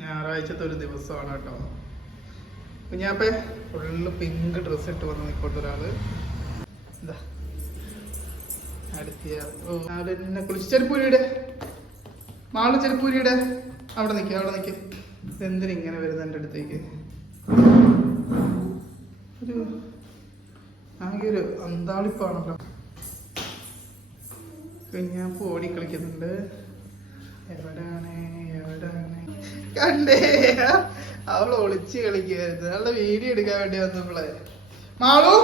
ഞായറാഴ്ചത്തെ ഒരു ദിവസമാണ് കേട്ടോ. കുഞ്ഞാപ്പേ ഫുള്ള് പിങ്ക് ഡ്രസ്സ് ഇട്ട് വന്ന് നിൽക്കോട്ടെ ഒരാള്. എന്താ അടുത്ത കുളിച്ച് ചെരുപ്പൂരിയുടെ മാള് ചെരുപ്പൂരിയുടെ അവിടെ നിൽക്കുക. എന്തിനിങ്ങനെ വരുന്നത് എൻ്റെ അടുത്തേക്ക്? ഒരു ആകെ ഒരു അന്താളിപ്പാണല്ലോ. കുഞ്ഞാപ്പ് ഓടിക്കളിക്കുന്നുണ്ട്. എവിടാണ് കണ്ടേ? അവൾ ഒളിച്ച് കളിക്കുകയായിരുന്നു. അവളുടെ വീഡിയോ എടുക്കാൻ വേണ്ടി വന്നപ്പോളെ മാളു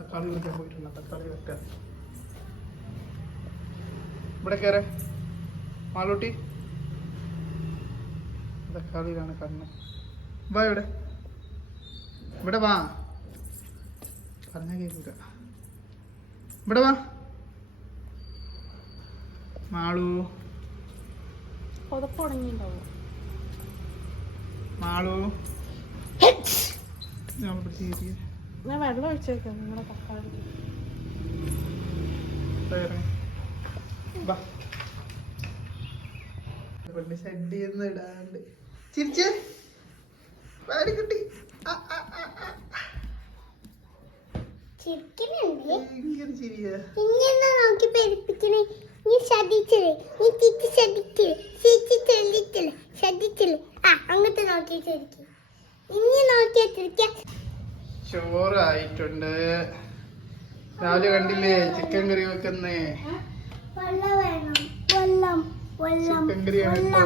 തക്കാളി വിളിക്കാൻ പോയിട്ടുണ്ട്. തക്കാളി വെക്കാൻ ഇവിടെ കയറേ മാളൂട്ടി. തക്കാളിയിലാണ് കണ്ണ്. വാ ഇവിടെ വാ. പറഞ്ഞ കേൾക്കുക. ഇവിടെ വാ മാളു. മാളു ഞാൻ വെള്ളം ഒഴിച്ചേക്കാം. നിങ്ങളെ തക്കാളി ഷെഡിന്ന് ഇടാണ്ട് ചിരിച്ച് വാരിക്കുട്ടി. ചോറായിട്ടുണ്ട്. രാവിലെ കണ്ടില്ലേ ചിക്കൻ കറി വെക്കുന്നേ? ചിക്കൻ കറിയാണ്.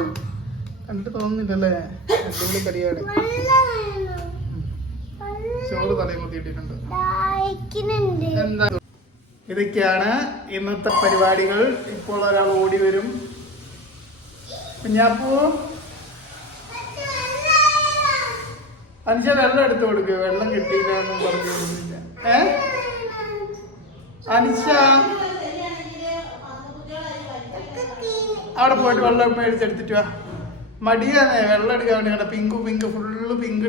കണ്ടിട്ട് തോന്നുന്നില്ലല്ലേ? അടിപൊളി കറിയാണ്. ചോറ് തലയും കുത്തിയിട്ടിട്ടുണ്ട്. എന്താ ഇതൊക്കെയാണ് ഇന്നത്തെ പരിപാടികൾ. ഇപ്പോൾ ഒരാൾ ഓടി വരും. കുഞ്ഞാപ്പൂ അഞ്ച വെള്ളം എടുത്തു കൊടുക്കുക. വെള്ളം കിട്ടിയില്ല എന്നും പറഞ്ഞു കൊടുക്കില്ല. അനിഷ അവിടെ പോയിട്ട് വെള്ളം മേടിച്ചെടുത്തിട്ട് വാ. മടിയാന്നേ വെള്ളം എടുക്കാൻ വേണ്ടി. കണ്ട പിങ്ക് ഫുള്ള് പിങ്ക്